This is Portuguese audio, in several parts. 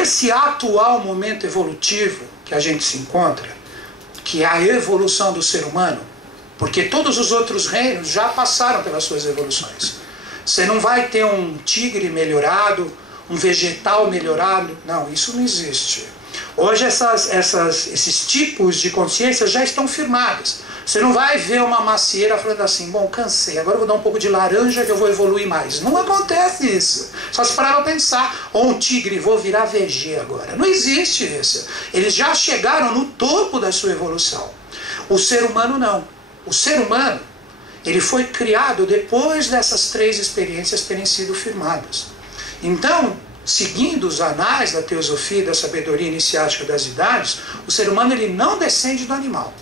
nesse atual momento evolutivo que a gente se encontra, que é a evolução do ser humano, porque todos os outros reinos já passaram pelas suas evoluções. Você não vai ter um tigre melhorado, um vegetal melhorado. Não, isso não existe. Hoje esses tipos de consciência já estão firmados. Você não vai ver uma macieira falando assim, bom, cansei, agora eu vou dar um pouco de laranja que eu vou evoluir mais. Não acontece isso. Só se parar para pensar. Ou um tigre, vou virar VG agora. Não existe isso. Eles já chegaram no topo da sua evolução. O ser humano não. O ser humano, ele foi criado depois dessas 3 experiências terem sido firmadas. Então, seguindo os anais da teosofia e da sabedoria iniciática das idades, o ser humano ele não descende do animal.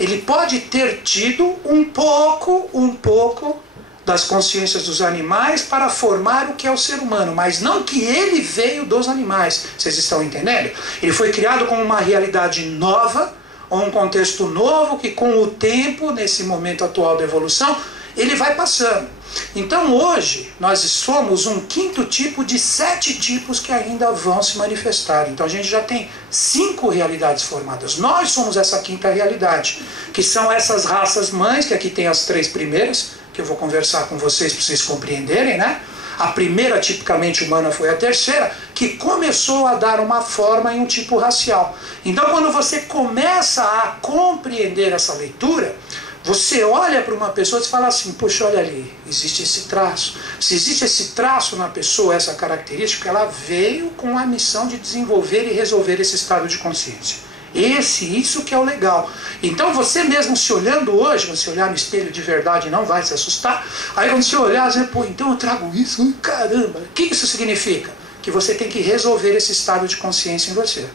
Ele pode ter tido um pouco das consciências dos animais para formar o que é o ser humano, mas não que ele veio dos animais. Vocês estão entendendo? Ele foi criado como uma realidade nova, ou um contexto novo, que com o tempo, nesse momento atual da evolução, ele vai passando. Então hoje, nós somos um 5º tipo de 7 tipos que ainda vão se manifestar. Então a gente já tem 5 realidades formadas. Nós somos essa 5ª realidade, que são essas raças mães, que aqui tem as 3 primeiras, que eu vou conversar com vocês para vocês compreenderem, né? A primeira, tipicamente humana, foi a terceira, que começou a dar uma forma em um tipo racial. Então quando você começa a compreender essa leitura, você olha para uma pessoa e fala assim, poxa, olha ali, existe esse traço. Se existe esse traço na pessoa, essa característica, ela veio com a missão de desenvolver e resolver esse estado de consciência. Isso que é o legal. Então você mesmo se olhando hoje, você olhar no espelho de verdade não vai se assustar. Aí quando você olhar, você pô, então eu trago isso, caramba. O que isso significa? Que você tem que resolver esse estado de consciência em você.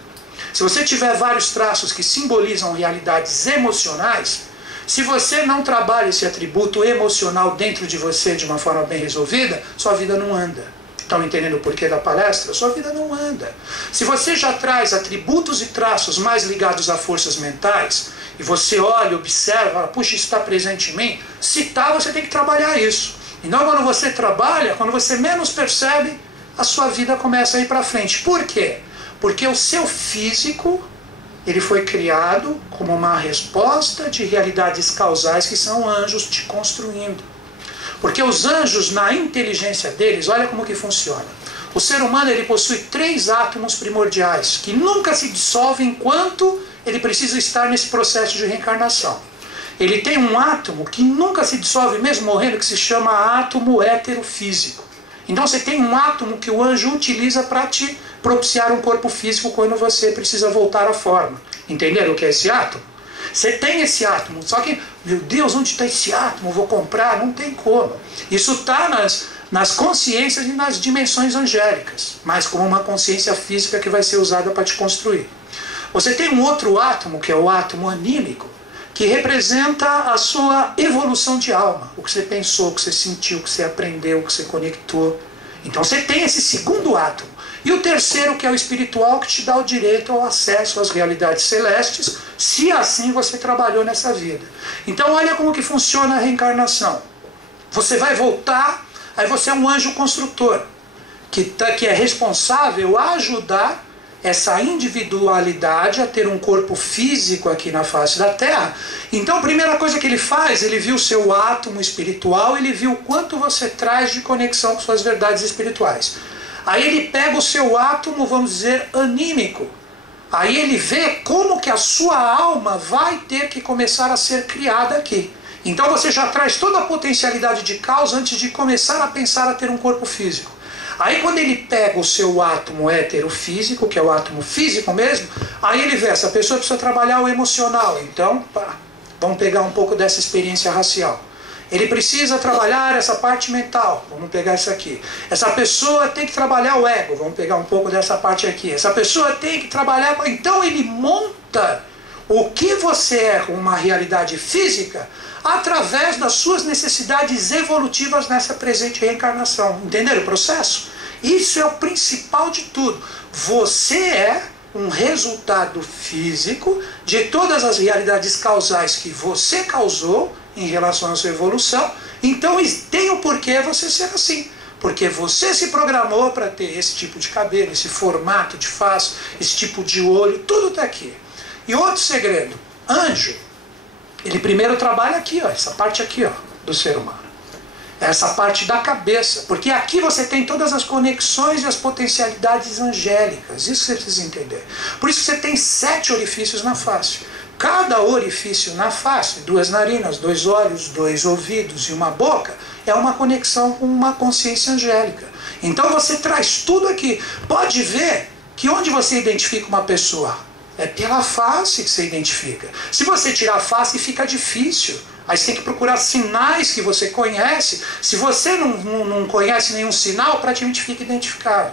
Se você tiver vários traços que simbolizam realidades emocionais, se você não trabalha esse atributo emocional dentro de você de uma forma bem resolvida, sua vida não anda. Estão entendendo o porquê da palestra? Sua vida não anda. Se você já traz atributos e traços mais ligados a forças mentais, e você olha, observa, fala, puxa, isso está presente em mim, se está, você tem que trabalhar isso. Então quando você trabalha, quando você menos percebe, a sua vida começa a ir para frente. Por quê? Porque o seu físico, ele foi criado como uma resposta de realidades causais que são anjos te construindo. Porque os anjos, na inteligência deles, olha como que funciona. O ser humano ele possui 3 átomos primordiais, que nunca se dissolvem enquanto ele precisa estar nesse processo de reencarnação. Ele tem um átomo que nunca se dissolve, mesmo morrendo, que se chama átomo heterofísico. Então você tem um átomo que o anjo utiliza para te propiciar um corpo físico quando você precisa voltar à forma. Entenderam o que é esse átomo? Você tem esse átomo, só que, meu Deus, onde está esse átomo? Vou comprar? Não tem como. Isso está nas consciências e nas dimensões angélicas, mas como uma consciência física que vai ser usada para te construir. Você tem um outro átomo, que é o átomo anímico, que representa a sua evolução de alma. O que você pensou, o que você sentiu, o que você aprendeu, o que você conectou. Então você tem esse segundo átomo. E o terceiro, que é o espiritual, que te dá o direito ao acesso às realidades celestes, se assim você trabalhou nessa vida. Então olha como que funciona a reencarnação. Você vai voltar, aí você é um anjo construtor, que é responsável a ajudar essa individualidade a ter um corpo físico aqui na face da Terra. Então a primeira coisa que ele faz, ele viu o seu átomo espiritual, ele viu o quanto você traz de conexão com suas verdades espirituais. Aí ele pega o seu átomo, vamos dizer, anímico. Aí ele vê como que a sua alma vai ter que começar a ser criada aqui. Então você já traz toda a potencialidade de causa antes de começar a pensar a ter um corpo físico. Aí quando ele pega o seu átomo heterofísico, que é o átomo físico mesmo, aí ele vê, essa pessoa precisa trabalhar o emocional. Então, vamos pegar um pouco dessa experiência racial. Ele precisa trabalhar essa parte mental, vamos pegar isso aqui. Essa pessoa tem que trabalhar o ego, vamos pegar um pouco dessa parte aqui. Essa pessoa tem que trabalhar... Então ele monta o que você é com uma realidade física através das suas necessidades evolutivas nessa presente reencarnação. Entenderam o processo? Isso é o principal de tudo. Você é um resultado físico de todas as realidades causais que você causou em relação à sua evolução. Então tem o porquê você ser assim. Porque você se programou para ter esse tipo de cabelo, esse formato de face, esse tipo de olho, tudo está aqui. E outro segredo, anjo, ele primeiro trabalha aqui, ó, essa parte aqui, ó, do ser humano. Essa parte da cabeça, porque aqui você tem todas as conexões e as potencialidades angélicas, isso você precisa entender. Por isso você tem 7 orifícios na face. Cada orifício na face, 2 narinas, 2 olhos, 2 ouvidos e uma boca, é uma conexão com uma consciência angélica. Então você traz tudo aqui. Pode ver que onde você identifica uma pessoa, é pela face que você identifica. Se você tirar a face, fica difícil. Aí você tem que procurar sinais que você conhece. Se você não conhece nenhum sinal, praticamente fica identificado.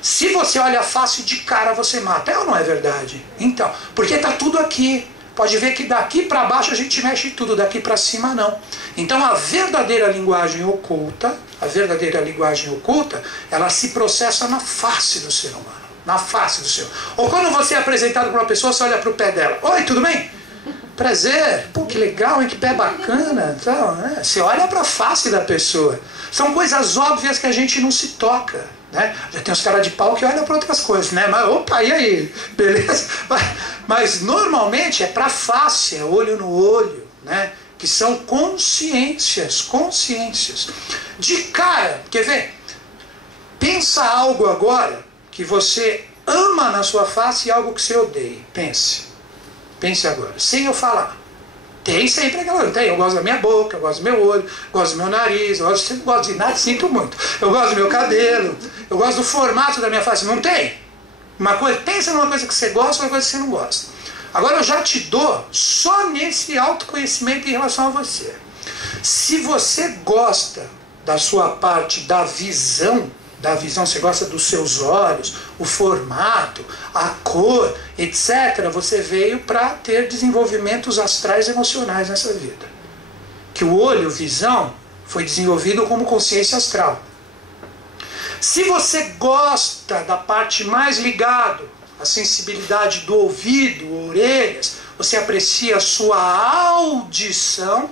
Se você olha a face de cara, você mata. É ou não é verdade? Então, porque está tudo aqui. Pode ver que daqui para baixo a gente mexe tudo, daqui para cima não. Então a verdadeira linguagem oculta, ela se processa na face do ser humano. Na face do ser humano. Ou quando você é apresentado para uma pessoa, você olha para o pé dela. Oi, tudo bem? Prazer, pô, que legal, hein? Que pé bacana, então, né? Você olha para a face da pessoa. São coisas óbvias que a gente não se toca, né? Já tem os caras de pau que olham para outras coisas, né? Mas, opa, e aí? Beleza? Mas normalmente é para a face, é olho no olho, né? Que são consciências. De cara, quer ver? Pensa algo agora que você ama na sua face e algo que você odeia. Pense agora, sem eu falar. Tem sempre aquela, tem, eu gosto da minha boca, eu gosto do meu olho, eu gosto do meu nariz, eu não gosto de nada, sinto muito. Eu gosto do meu cabelo, eu gosto do formato da minha face, não tem? Uma coisa, pensa numa coisa que você gosta, uma coisa que você não gosta. Agora eu já te dou só nesse autoconhecimento em relação a você. Se você gosta da sua parte da visão, você gosta dos seus olhos, o formato, a cor, etc., você veio para ter desenvolvimentos astrais emocionais nessa vida. Que o olho, visão, foi desenvolvido como consciência astral. Se você gosta da parte mais ligada, a sensibilidade do ouvido, orelhas, você aprecia a sua audição,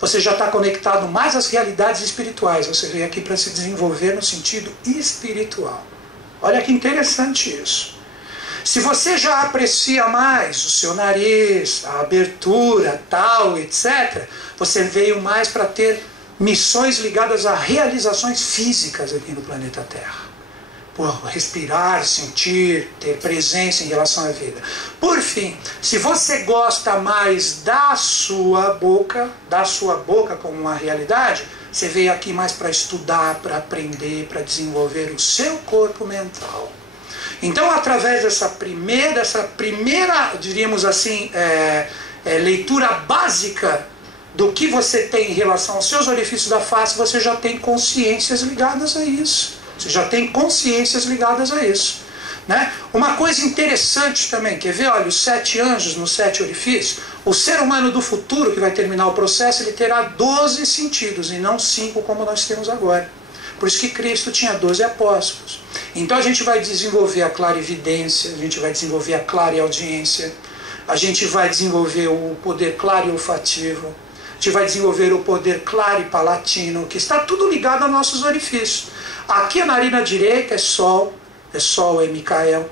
você já está conectado mais às realidades espirituais. Você veio aqui para se desenvolver no sentido espiritual. Olha que interessante isso. Se você já aprecia mais o seu nariz, a abertura, tal, etc., você veio mais para ter missões ligadas a realizações físicas aqui no planeta Terra. Por respirar, sentir, ter presença em relação à vida. Por fim, se você gosta mais da sua boca como uma realidade, você veio aqui mais para estudar, para aprender, para desenvolver o seu corpo mental. Então, através dessa primeira, diríamos assim, leitura básica do que você tem em relação aos seus orifícios da face, você já tem consciências ligadas a isso. Você já tem consciências ligadas a isso, né? Uma coisa interessante também, quer ver? Olha, os 7 anjos nos 7 orifícios. O ser humano do futuro, que vai terminar o processo, ele terá 12 sentidos e não 5 como nós temos agora. Por isso que Cristo tinha 12 apóstolos. Então a gente vai desenvolver a clarividência, a gente vai desenvolver a clareaudiência, a gente vai desenvolver o poder clareolfativo, a gente vai desenvolver o poder claripalatino, que está tudo ligado a nossos orifícios. Aqui a narina direita é Sol é Micael.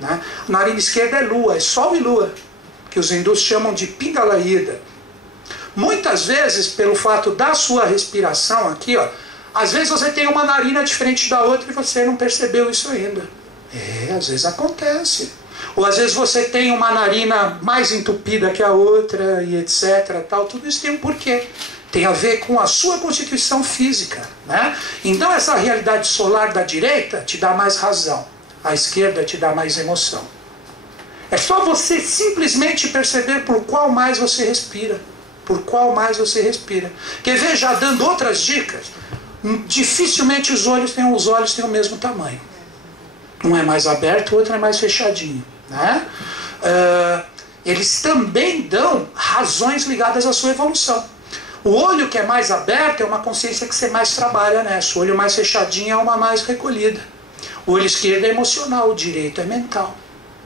Né? A narina esquerda é Lua, é Sol e Lua, que os hindus chamam de Pingala-ida. Muitas vezes, pelo fato da sua respiração aqui, ó, às vezes você tem uma narina diferente da outra e você não percebeu isso ainda. Às vezes acontece. Ou às vezes você tem uma narina mais entupida que a outra e etc. Tal. Tudo isso tem um porquê. Tem a ver com a sua constituição física, né? Então essa realidade solar da direita te dá mais razão, a esquerda te dá mais emoção. É só você simplesmente perceber por qual mais você respira. Por qual mais você respira. Quer ver, já dando outras dicas, dificilmente os olhos têm o mesmo tamanho. Um é mais aberto, o outro é mais fechadinho, né? Eles também dão razões ligadas à sua evolução. O olho que é mais aberto é uma consciência que você mais trabalha nessa. O olho mais fechadinho é uma mais recolhida. O olho esquerdo é emocional, o direito é mental.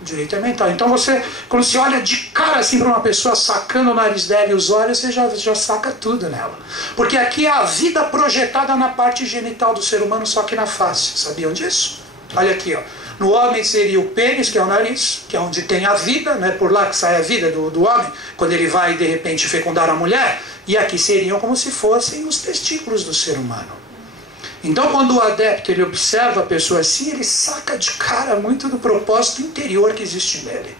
O direito é mental. Então você, quando você olha de cara assim para uma pessoa sacando o nariz dela e os olhos, você já saca tudo nela. Porque aqui é a vida projetada na parte genital do ser humano, só que na face. Sabiam disso? Olha aqui, ó. No homem seria o pênis, que é o nariz, que é onde tem a vida, né? Por lá que sai a vida do homem, quando ele vai de repente fecundar a mulher. E aqui seriam como se fossem os testículos do ser humano. Então, quando o adepto ele observa a pessoa assim, ele saca de cara muito do propósito interior que existe nele.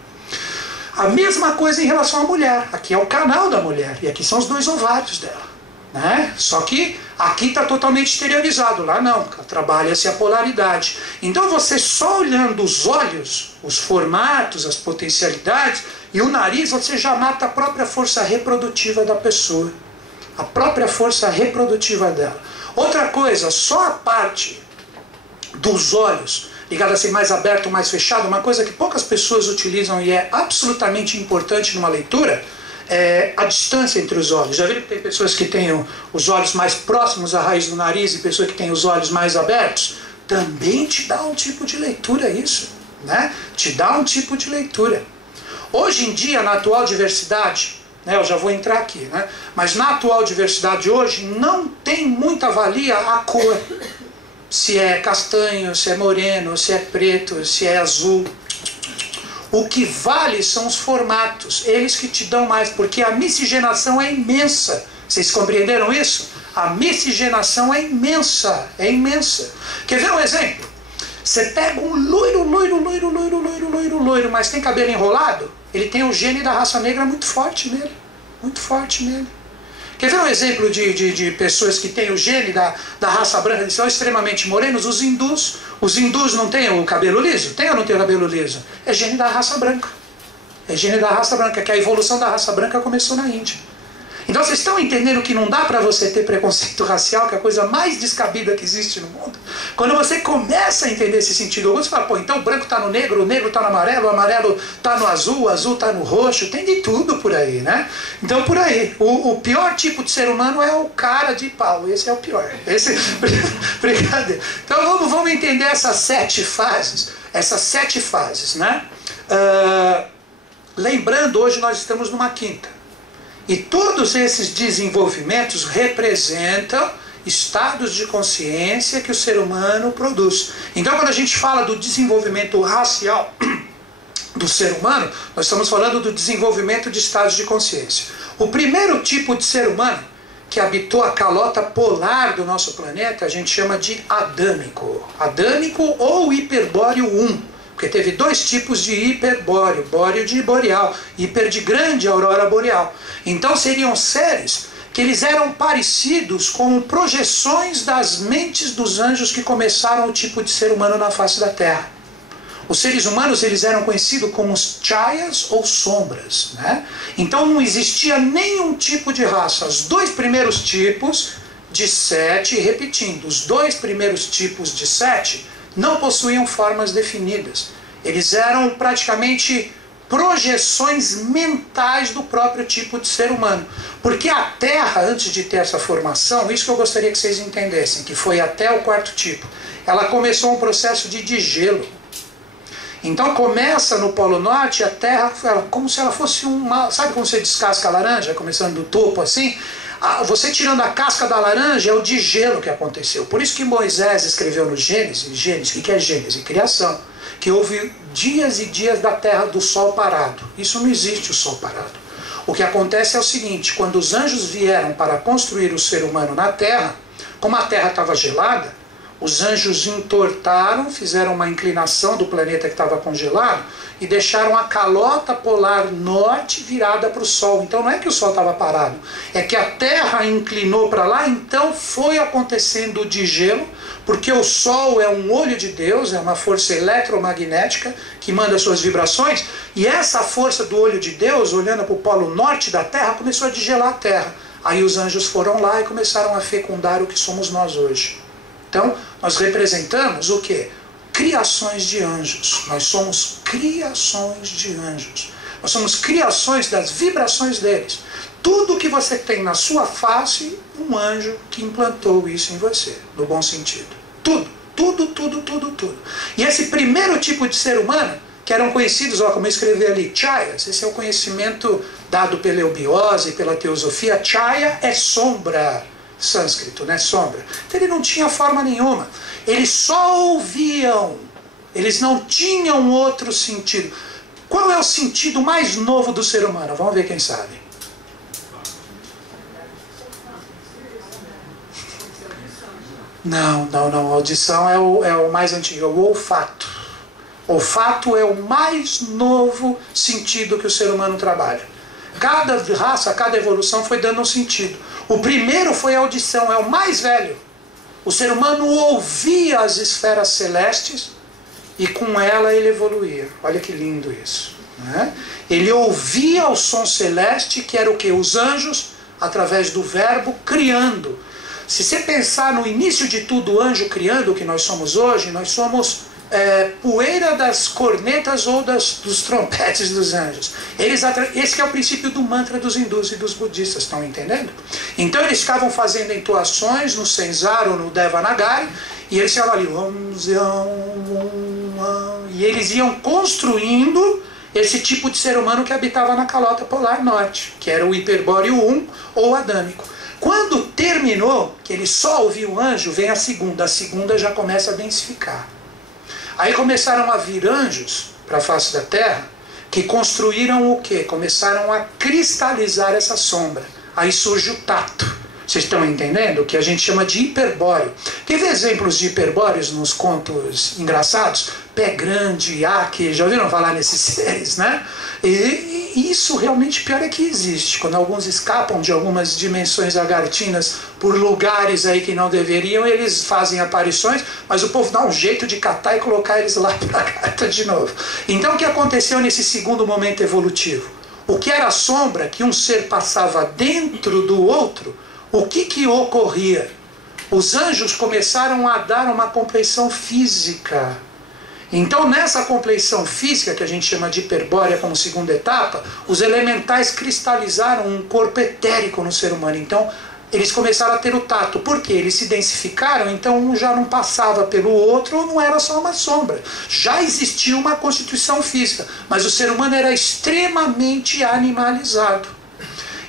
A mesma coisa em relação à mulher. Aqui é o canal da mulher, e aqui são os 2 ovários dela. Né? Só que aqui está totalmente exteriorizado, lá não, trabalha-se a polaridade. Então você só olhando os olhos, os formatos, as potencialidades, e o nariz, você já mata a própria força reprodutiva da pessoa. A própria força reprodutiva dela. Outra coisa, só a parte dos olhos, ligada assim mais aberto, mais fechado, uma coisa que poucas pessoas utilizam e é absolutamente importante numa leitura, é a distância entre os olhos. Já viram que tem pessoas que têm os olhos mais próximos à raiz do nariz e pessoas que têm os olhos mais abertos? Também te dá um tipo de leitura isso, né? Te dá um tipo de leitura. Hoje em dia, na atual diversidade, eu já vou entrar aqui, né? Mas na atual diversidade hoje não tem muita valia a cor. Se é castanho, se é moreno, se é preto, se é azul. O que vale são os formatos, eles que te dão mais, porque a miscigenação é imensa. Vocês compreenderam isso? A miscigenação é imensa, é imensa. Quer ver um exemplo? Você pega um loiro, mas tem cabelo enrolado, ele tem o gene da raça negra muito forte nele. Muito forte nele. Quer ver um exemplo de pessoas que têm o gene da raça branca, que são extremamente morenos? Os hindus. Os hindus não têm o cabelo liso? Tem ou não tem o cabelo liso? É gene da raça branca. É gene da raça branca, que a evolução da raça branca começou na Índia. Então vocês estão entendendo que não dá para você ter preconceito racial, que é a coisa mais descabida que existe no mundo? Quando você começa a entender esse sentido, você fala, pô, então o branco está no negro, o negro está no amarelo, o amarelo está no azul, o azul está no roxo, tem de tudo por aí, né? Então por aí, o pior tipo de ser humano é o cara de pau, esse é o pior. Esse, brincadeira. Então vamos entender essas 7 fases, né? Lembrando, hoje nós estamos numa 5ª. E todos esses desenvolvimentos representam estados de consciência que o ser humano produz. Então, quando a gente fala do desenvolvimento racial do ser humano, nós estamos falando do desenvolvimento de estados de consciência. O primeiro tipo de ser humano que habitou a calota polar do nosso planeta, a gente chama de adâmico. Adâmico ou hiperbóreo 1. Porque teve 2 tipos de hiperbóreo, bóreo de boreal, hiper de grande aurora boreal. Então seriam seres que eles eram parecidos com projeções das mentes dos anjos que começaram o tipo de ser humano na face da Terra. Os seres humanos eles eram conhecidos como os chayas ou sombras, né? Então não existia nenhum tipo de raça. Os 2 primeiros tipos de 7, repetindo, os 2 primeiros tipos de 7 não possuíam formas definidas. Eles eram praticamente projeções mentais do próprio tipo de ser humano. Porque a Terra, antes de ter essa formação, isso que eu gostaria que vocês entendessem, que foi até o 4º tipo, ela começou um processo de degelo. Então começa no Polo Norte, a Terra, como se ela fosse uma... Sabe como você descasca a laranja, começando do topo assim? Você tirando a casca da laranja é o degelo que aconteceu. Por isso que Moisés escreveu no Gênesis, o que é Gênesis? Criação. Que houve dias e dias da terra do sol parado. Isso não existe, o sol parado. O que acontece é o seguinte, quando os anjos vieram para construir o ser humano na terra, como a terra estava gelada, os anjos entortaram, fizeram uma inclinação do planeta que estava congelado e deixaram a calota polar norte virada para o Sol. Então não é que o Sol estava parado, é que a Terra inclinou para lá, então foi acontecendo o degelo, porque o Sol é um olho de Deus, é uma força eletromagnética que manda suas vibrações, e essa força do olho de Deus, olhando para o polo norte da Terra, começou a degelar a Terra. Aí os anjos foram lá e começaram a fecundar o que somos nós hoje. Então, nós representamos o quê? Criações de anjos. Nós somos criações de anjos. Nós somos criações das vibrações deles. Tudo que você tem na sua face, um anjo que implantou isso em você, no bom sentido. Tudo, tudo, tudo, tudo, tudo. E esse primeiro tipo de ser humano que eram conhecidos, ó, como eu escrevi ali, chayas. Esse é o conhecimento dado pela eubiose e pela teosofia. Chaya é sombra, sânscrito, né? Sombra. Então ele não tinha forma nenhuma. Eles só ouviam. Eles não tinham outro sentido. Qual é o sentido mais novo do ser humano? Vamos ver quem sabe. Não. A audição é o mais antigo, é o olfato. Olfato é o mais novo sentido que o ser humano trabalha. Cada raça, cada evolução foi dando um sentido. O primeiro foi a audição, é o mais velho. O ser humano ouvia as esferas celestes e com ela ele evoluía. Olha que lindo isso, né? Ele ouvia o som celeste, que era o que? Os anjos, através do verbo, criando. Se você pensar no início de tudo, o anjo criando o que nós somos hoje, nós somos poeira das cornetas ou dos trompetes dos anjos. Esse que é o princípio do mantra dos hindus e dos budistas, estão entendendo? Então eles ficavam fazendo entoações no Senzar ou no Devanagari, e eles ficavam ali, e eles iam construindo esse tipo de ser humano que habitava na calota polar norte, que era o hiperbóreo 1 ou adâmico. Quando terminou, que ele só ouviu o anjo, vem a segunda já começa a densificar. Aí começaram a vir anjos para a face da terra, que construíram o quê? Começaram a cristalizar essa sombra. Aí surge o tato. Vocês estão entendendo? O que a gente chama de hiperbóreo. Quer ver exemplos de hiperbóreos nos contos engraçados? Pé grande, iaque, já ouviram falar nesses seres, né? E isso realmente pior é que existe. Quando alguns escapam de algumas dimensões lagartinas por lugares aí que não deveriam, eles fazem aparições, mas o povo dá um jeito de catar e colocar eles lá para cá de novo. Então o que aconteceu nesse segundo momento evolutivo? O que era sombra, que um ser passava dentro do outro, o que ocorria? Os anjos começaram a dar uma compleição física. Então, nessa compleição física, que a gente chama de hiperbórea como segunda etapa, os elementais cristalizaram um corpo etérico no ser humano. Então, eles começaram a ter o tato. Por quê? Eles se densificaram, então um já não passava pelo outro, ou não era só uma sombra. Já existia uma constituição física, mas o ser humano era extremamente animalizado.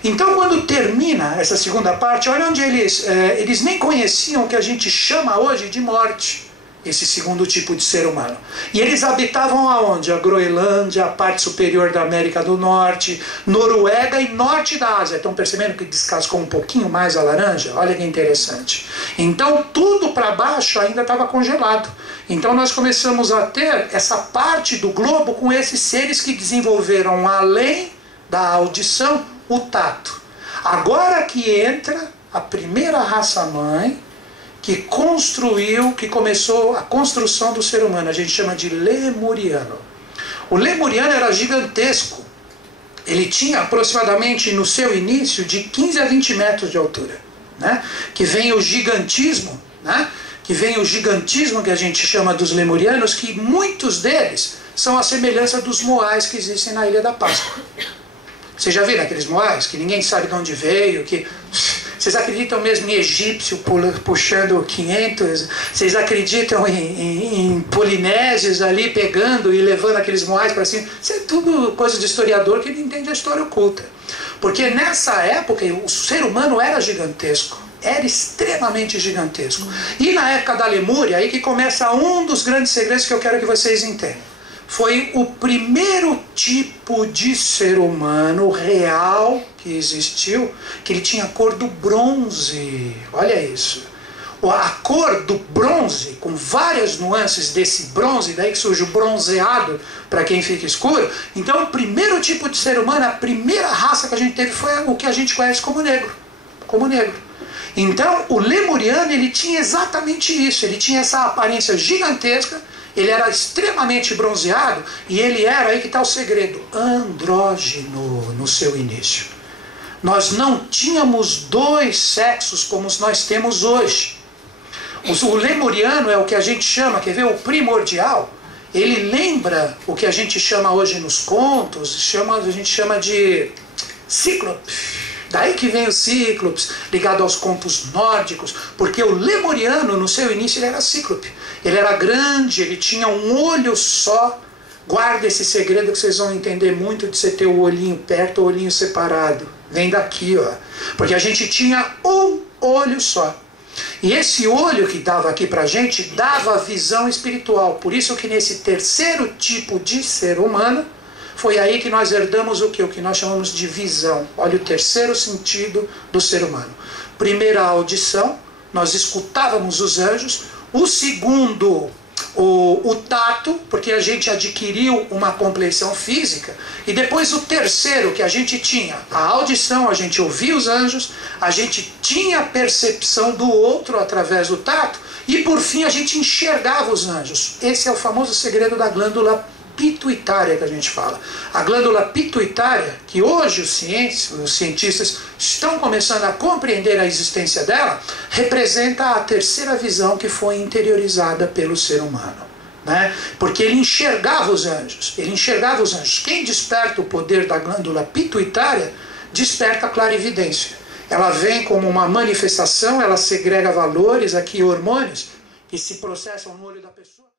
Então, quando termina essa segunda parte, olha onde eles nem conheciam o que a gente chama hoje de morte, esse segundo tipo de ser humano. E eles habitavam aonde? A Groenlândia, a parte superior da América do Norte, Noruega e norte da Ásia. Estão percebendo que descascou um pouquinho mais a laranja? Olha que interessante. Então, tudo para baixo ainda estava congelado. Então, nós começamos a ter essa parte do globo com esses seres que desenvolveram, além da audição, o tato. Agora que entra a primeira raça-mãe que começou a construção do ser humano. A gente chama de lemuriano. O lemuriano era gigantesco. Ele tinha aproximadamente no seu início de 15 a 20 metros de altura, né? Que vem o gigantismo, né? Que vem o gigantismo que a gente chama dos lemurianos, que muitos deles são a semelhança dos moais que existem na Ilha da Páscoa. Vocês já viram aqueles moais que ninguém sabe de onde veio, que vocês acreditam mesmo em egípcio puxando 500? Vocês acreditam em polinésios ali pegando e levando aqueles moais para cima? Isso é tudo coisa de historiador que não entende a história oculta. Porque nessa época o ser humano era gigantesco. Era extremamente gigantesco. E na época da Lemúria, aí que começa um dos grandes segredos que eu quero que vocês entendam. Foi o primeiro tipo de ser humano real que existiu, que ele tinha a cor do bronze. Olha isso. A cor do bronze, com várias nuances desse bronze, daí que surge o bronzeado, para quem fica escuro. Então, o primeiro tipo de ser humano, a primeira raça que a gente teve foi o que a gente conhece como negro. Como negro. Então, o lemuriano, ele tinha exatamente isso. Ele tinha essa aparência gigantesca. Ele era extremamente bronzeado e ele era, aí que está o segredo, andrógeno no seu início. Nós não tínhamos dois sexos como nós temos hoje. O lemuriano é o que a gente chama, quer ver, o primordial. Ele lembra o que a gente chama hoje nos contos, a gente chama de cíclope. Daí que vem o cíclopes, ligado aos contos nórdicos, porque o lemuriano, no seu início, ele era cíclope. Ele era grande, ele tinha um olho só, Guarda esse segredo que vocês vão entender muito de você ter o olhinho perto ou o olhinho separado. Vem daqui, ó. Porque a gente tinha um olho só. E esse olho que dava aqui pra gente, dava visão espiritual. Por isso que nesse terceiro tipo de ser humano, foi aí que nós herdamos o que? O que nós chamamos de visão. Olha o terceiro sentido do ser humano. Primeira, a audição, nós escutávamos os anjos. O segundo, o tato, porque a gente adquiriu uma compleição física. E depois o terceiro, que a gente tinha a audição, a gente ouvia os anjos, a gente tinha a percepção do outro através do tato, e por fim a gente enxergava os anjos. Esse é o famoso segredo da glândula pituitária que a gente fala. A glândula pituitária, que hoje os cientistas estão começando a compreender a existência dela, representa a terceira visão que foi interiorizada pelo ser humano. Né? Porque ele enxergava os anjos. Ele enxergava os anjos. Quem desperta o poder da glândula pituitária, desperta a clarividência. Ela vem como uma manifestação, ela segrega valores, aqui hormônios, que se processam no olho da pessoa.